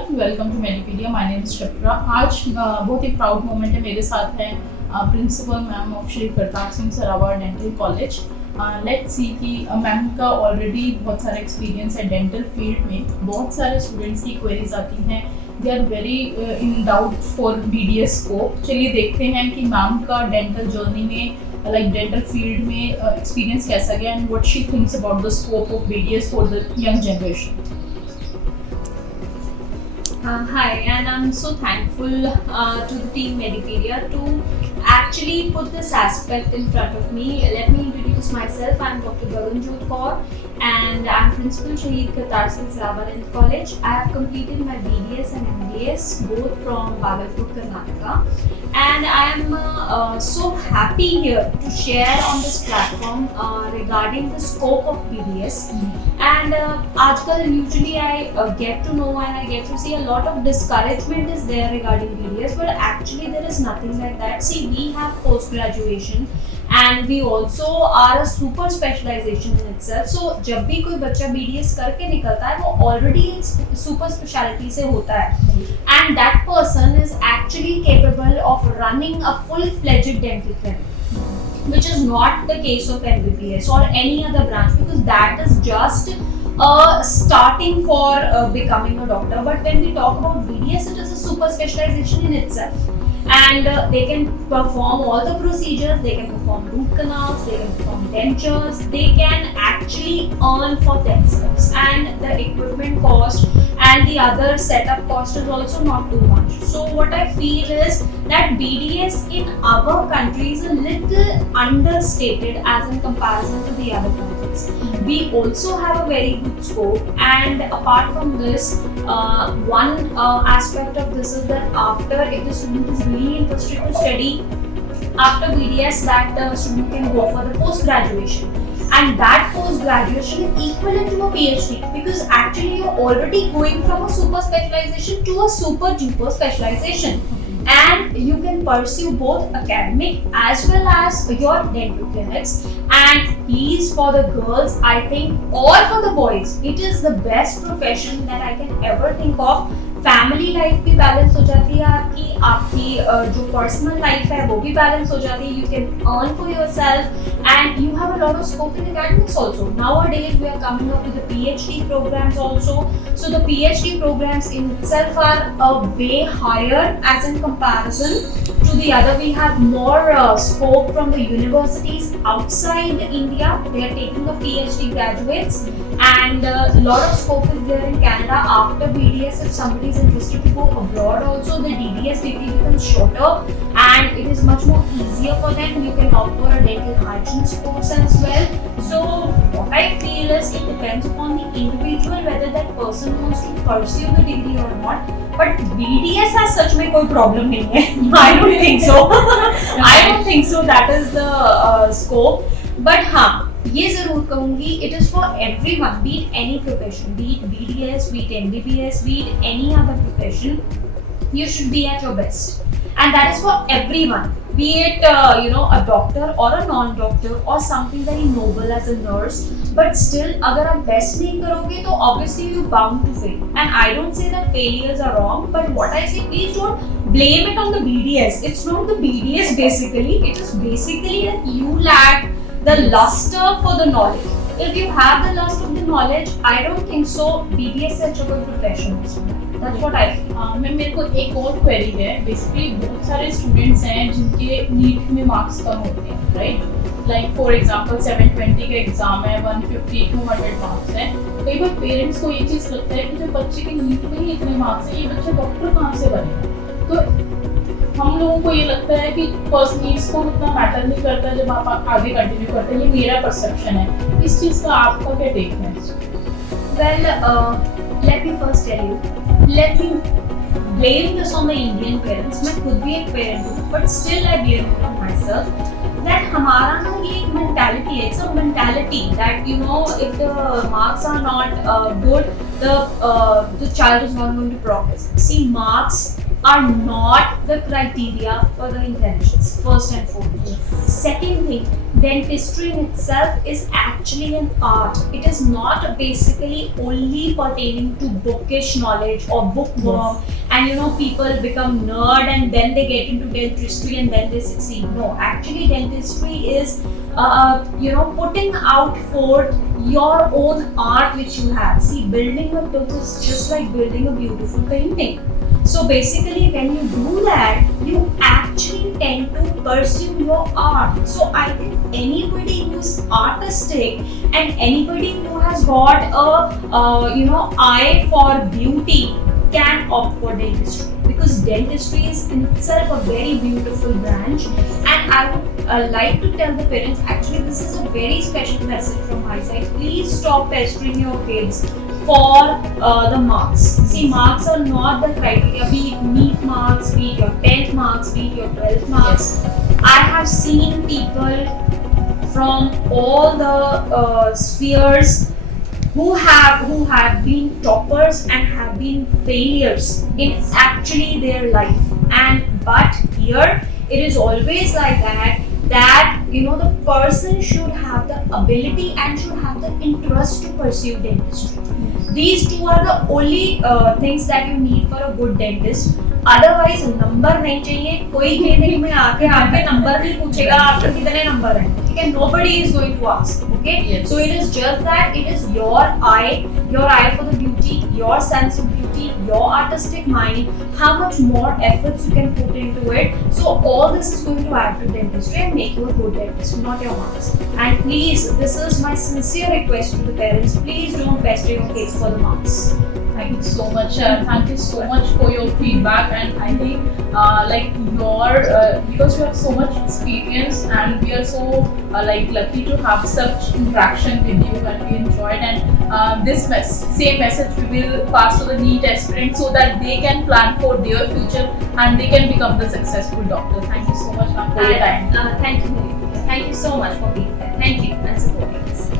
everyone, welcome to MediPedia. My name is Shipra. आज बहुत ही proud moment है, मेरे साथ हैं principal ma'am of Shri Pratap Singh Sarabha dental college. Let's see कि मैम का ऑलरेडी बहुत सारा एक्सपीरियंस है डेंटल फील्ड में। बहुत सारे स्टूडेंट्स की क्वेरीज आती हैं, they are very in doubt for BDS scope. चलिए देखते हैं कि मैम का डेंटल जर्नी में लाइक डेंटल फील्ड में एक्सपीरियंस कैसा गया and what she thinks about the scope of BDS for the young generation. Hi, and I'm so thankful to the team MediPedia to actually put this aspect in front of me. Let me introduce myself. I'm Dr. Gaganjot Kaur and I'm Principal Shahid Qatar Salwa Dental College. I have completed my BDS and MBS both from Bhagalpur, Karnataka. And I am so happy here to share on this platform regarding the scope of BDS. And आजकल usually I get to know and I get to see a lot of discouragement is there regarding BDS, but actually there is nothing like that. See, we have post graduation and we also are a super specialization in itself. So जब भी कोई बच्चा BDS करके निकलता है वो already super specialty से होता है and that person is actually capable of running a full-fledged dental clinic, which is not the case of MBBS or any other branch, because that is just starting for becoming a doctor. But when we talk about BDS, it is a super specialization in itself. And they can perform all the procedures, they can perform root canals, they can perform dentures, they can actually earn for themselves, and the equipment cost and the other setup cost is also not too much. So what I feel is that BDS in our country is a little understated as in comparison to the other countries. We also have a very good scope, and apart from this, one aspect of this is that after, if the student is really interested to study after BDS, that the student can go for the post-graduation. And that post-graduation is equivalent to a PhD, because actually you're already going from a super specialization to a super duper specialization. And you can pursue both academic as well as your dental clinics. And please, for the girls, I think, or for the boys, it is the best profession that I can ever think of. Family life भी balance हो जाती है आपकी, आपकी जो personal life है वो भी बैलेंस हो जाती है. You can earn for yourself and you have a lot of scope in academics also. Nowadays we are coming up with the PhD programs also. So the PhD programs in itself are a way higher as in comparison to the other. We have more scope from the universities outside India. They are taking the PhD graduates, and a lot of scope is there in Canada after BDS. If somebody is interested to go abroad also, the DDS degree becomes shorter and it is much more easier for them. You can offer a dental hygiene course as well. So what I feel is it depends upon the individual whether that person wants to pursue the degree or not. But BDS as such में कोई problem नहीं है. I don't think so. I don't think so. That is the scope. But हाँ, ये जरूर कहूँगी, it is for everyone, be it any profession, be it BDS, be it MBBS, be it any other profession, you should be at your best, and that is for everyone. Be it a doctor or a non-doctor or something very noble as a nurse, but still अगर आप best नहीं करोगे तो obviously you bound to fail. And I don't say that failures are wrong, but what I say, please don't blame it on the BDS. It's not the BDS basically. It is basically that you lack the luster for the knowledge. If you have the lust of the knowledge, I don't think so BDS is such a good profession. That's what I feel. Ma'am मेरे को एक और query है. Basically बहुत सारे students हैं जिनके NEET में मार्क्स कम होते हैं, राइट? लाइक फॉर एग्जांपल 720 का एग्जाम है, 150 200 मार्क्स है. कई बार पेरेंट्स को ये चीज़ लगता है कि जब बच्चे के नीट में ही इतने मार्क्स हैं, ये बच्चा डॉक्टर कहाँ से बनेगा? तो हम लोगों को ये लगता है कि पर्सनलीज को उतना मैटर नहीं करता जब आप आगे कंटिन्यू करते हैं. ये मेरा परसेप्शन है. इस चीज़ का आपका क्या टेक है? Well, let me first tell you, let me blame this on the Indian parents. मैं खुद भी एक parent हूँ, but still I blame it on myself. That हमारा ना ये एक mentality है. It's a mentality that if the marks are not good, the child is not going to progress. See, marks are not the criteria for the intelligence, first and foremost. Second thing, dentistry in itself is actually an art. It is not basically only pertaining to bookish knowledge or bookworm, and people become nerd and then they get into dentistry and then they succeed. No, actually dentistry is putting out forth your own art which you have. See, building a tooth is just like building a beautiful painting. So basically when you do that, you actually tend to pursue your art. So I think anybody who's artistic and anybody who has got a eye for beauty can opt for dentistry, because dentistry is in itself a very beautiful branch. And I would like to tell the parents, actually this is a very special message from my side. Please stop pestering your kids for the marks. See, marks are not the criteria, be it NEET marks, be it your 10th marks, be it your 12th marks. I have seen people from all the spheres who have been toppers and have been failures in actually their life. But here it is always like that the person should have the ability and should have the interest to pursue dentistry. These two are the only things that you need for a good dentist. Otherwise number नहीं चाहिए, कोई clinic में आके आपके number नहीं पूछेगा आपके कितने नंबर हैं, ठीक है? Nobody is going to ask, okay? Yes. So it is just that it is your eye for the beauty, your sense of beauty, your artistic mind, how much more efforts you can put into it. So all this is going to add to dentistry and make you a good dentist, not your marks. And please, this is my sincere request to the parents, please don't pester your kids for the marks. Thank you so much. Thank you so much for your feedback, and I think because you have so much experience, and we are so lucky to have such interaction with you, and we enjoyed. And this same message we will pass to the NEET aspirants so that they can plan for their future and they can become the successful doctor. Thank you so much, ma'am, for your time. Thank you so much for being there. Thank you and supporting us.